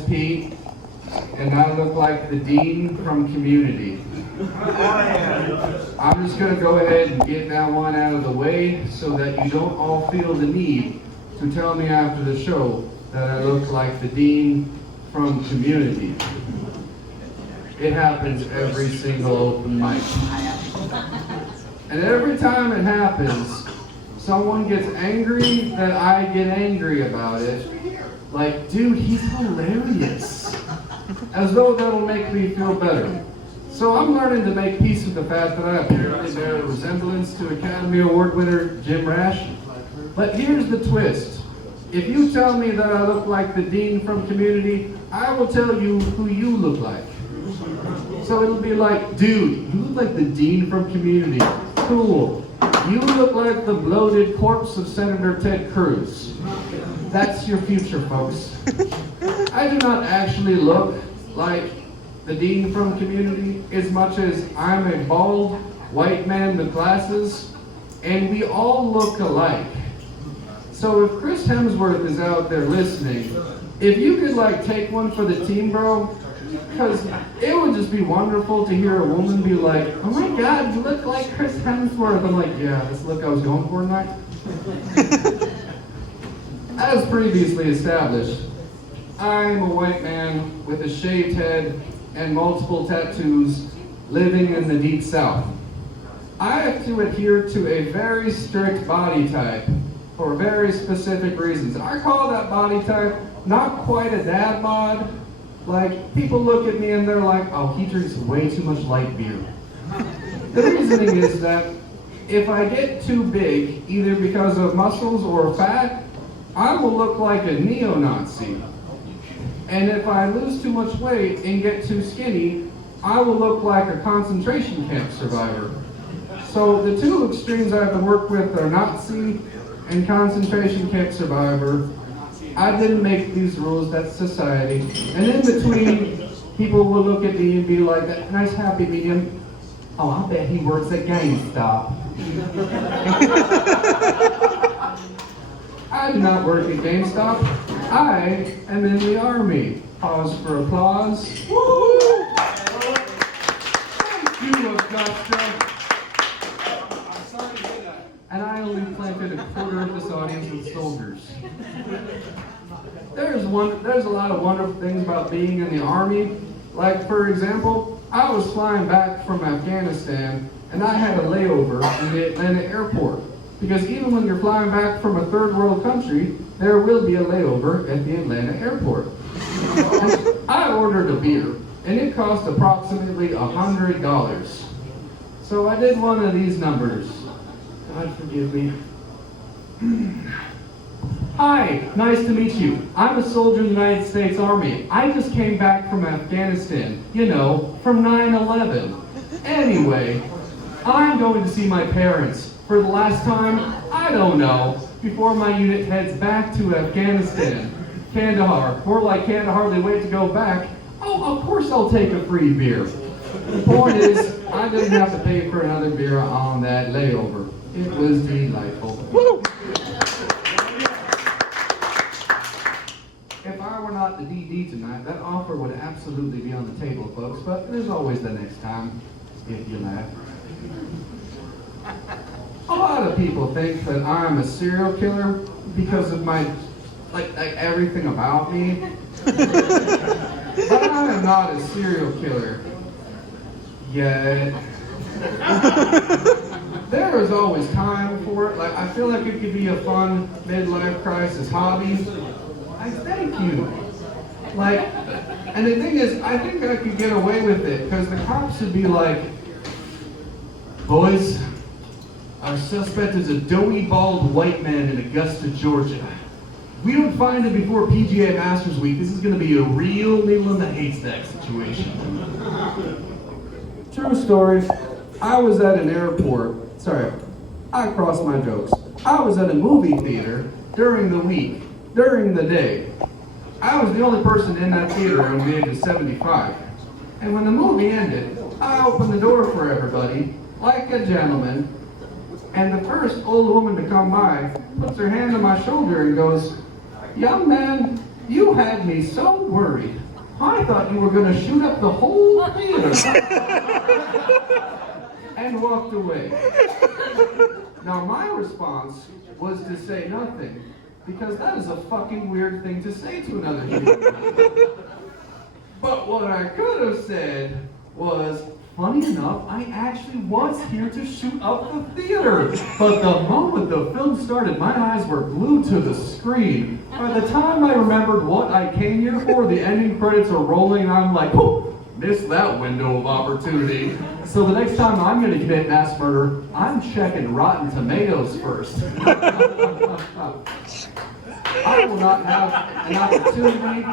Pete, and I look like the dean from Community. I'm just going to go ahead and get that one out of the way so that you don't all feel the need to tell me after the show that I look like the dean from Community. It happens every single open mic. And every time it happens, someone gets angry that I get angry about it. Like, dude, he's hilarious. As though that'll make me feel better. So I'm learning to make peace with the fact that I apparently bear a resemblance to Academy Award winner Jim Rash. But here's the twist. If you tell me that I look like the dean from Community, I will tell you who you look like. So it'll be like, dude, you look like the dean from Community. Cool. You look like the bloated corpse of Senator Ted Cruz. That's your future, folks. I do not actually look like the dean from Community as much as I'm a bald white man with glasses, and we all look alike. So if Chris Hemsworth is out there listening, if you could like take one for the team, bro, because it would just be wonderful to hear a woman be like, oh my God, you look like Chris Hemsworth. I'm like, yeah, that's the look I was going for tonight. As previously established, I'm a white man with a shaved head and multiple tattoos living in the deep south. I have to adhere to a very strict body type for very specific reasons. I call that body type not quite a dad bod. Like, people look at me and they're like, oh, he drinks way too much light beer. The reasoning is that if I get too big, either because of muscles or fat, I will look like a neo-Nazi. And if I lose too much weight and get too skinny, I will look like a concentration camp survivor. So the two extremes I have to work with are Nazi and concentration camp survivor. I didn't make these rules, that's society. And in between, people will look at me and be like, that nice happy medium. Oh, I bet he works at GameStop. I do not work at GameStop. I am in the Army. Pause for applause. Woo! Thank you, Augusta. And I only planted a quarter of this audience with soldiers. There's a lot of wonderful things about being in the Army. Like, for example, I was flying back from Afghanistan and I had a layover in the Atlanta airport. Because even when you're flying back from a third world country, there will be a layover at the Atlanta airport. And I ordered a beer, and it cost approximately $100. So I did one of these numbers. God forgive me. Hi, nice to meet you. I'm a soldier in the United States Army. I just came back from Afghanistan, you know, from 9/11. Anyway, I'm going to see my parents. For the last time, I don't know, before my unit heads back to Afghanistan. Kandahar, more like Kandahar, they wait to go back. Oh, of course I'll take a free beer. The point is, I didn't have to pay for another beer on that layover. It was delightful. Woo! If I were not the DD tonight, that offer would absolutely be on the table, folks, but there's always the next time, if you laugh. A lot of people think that I'm a serial killer because of my, like everything about me. But I am not a serial killer. Yet. There is always time for it. Like, I feel like it could be a fun midlife crisis hobby. I thank you. Like, and the thing is, I think I could get away with it because the cops would be like, boys, our suspect is a doughy, bald white man in Augusta, Georgia. We don't find him before PGA Masters Week. This is going to be a real needle in the haystack situation. True story. I was at an airport. Sorry, I crossed my jokes. I was at a movie theater during the week, during the day. I was the only person in that theater under the age of 75. And when the movie ended, I opened the door for everybody, like a gentleman. And the first old woman to come by puts her hand on my shoulder and goes, young man, You had me so worried. I thought you were going to shoot up the whole theater. And walked away. Now my response was to say nothing, because that is a fucking weird thing to say to another human being. But what I could have said was, funny enough, I actually was here to shoot up the theater. But the moment the film started, my eyes were glued to the screen. By the time I remembered what I came here for, the ending credits are rolling, and I'm like, oh, missed that window of opportunity. So the next time I'm going to commit mass murder, I'm checking Rotten Tomatoes first. I will not have an opportunity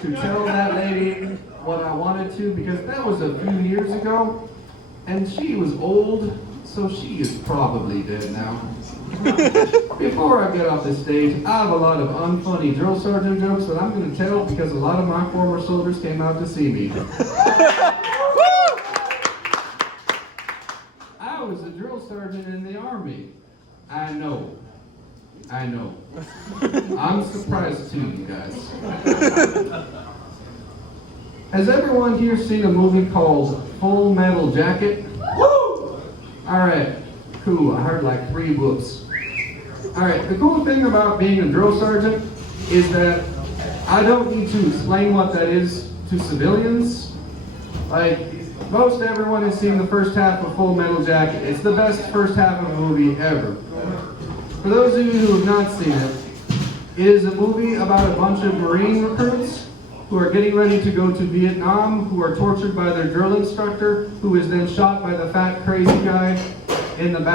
to tell that lady what I wanted to, because that was a few years ago, and she was old, so she is probably dead now. Before I get off the stage, I have a lot of unfunny drill sergeant jokes that I'm going to tell because a lot of my former soldiers came out to see me. I was a drill sergeant in the Army. I know. I'm surprised too, you guys. Has everyone here seen a movie called Full Metal Jacket? Woo! Alright, cool. I heard like 3 whoops. Alright, the cool thing about being a drill sergeant is that I don't need to explain what that is to civilians. Like, most everyone has seen the first half of Full Metal Jacket. It's the best first half of a movie ever. For those of you who have not seen it, it is a movie about a bunch of Marine recruits who are getting ready to go to Vietnam, who are tortured by their drill instructor, who is then shot by the fat crazy guy in the back.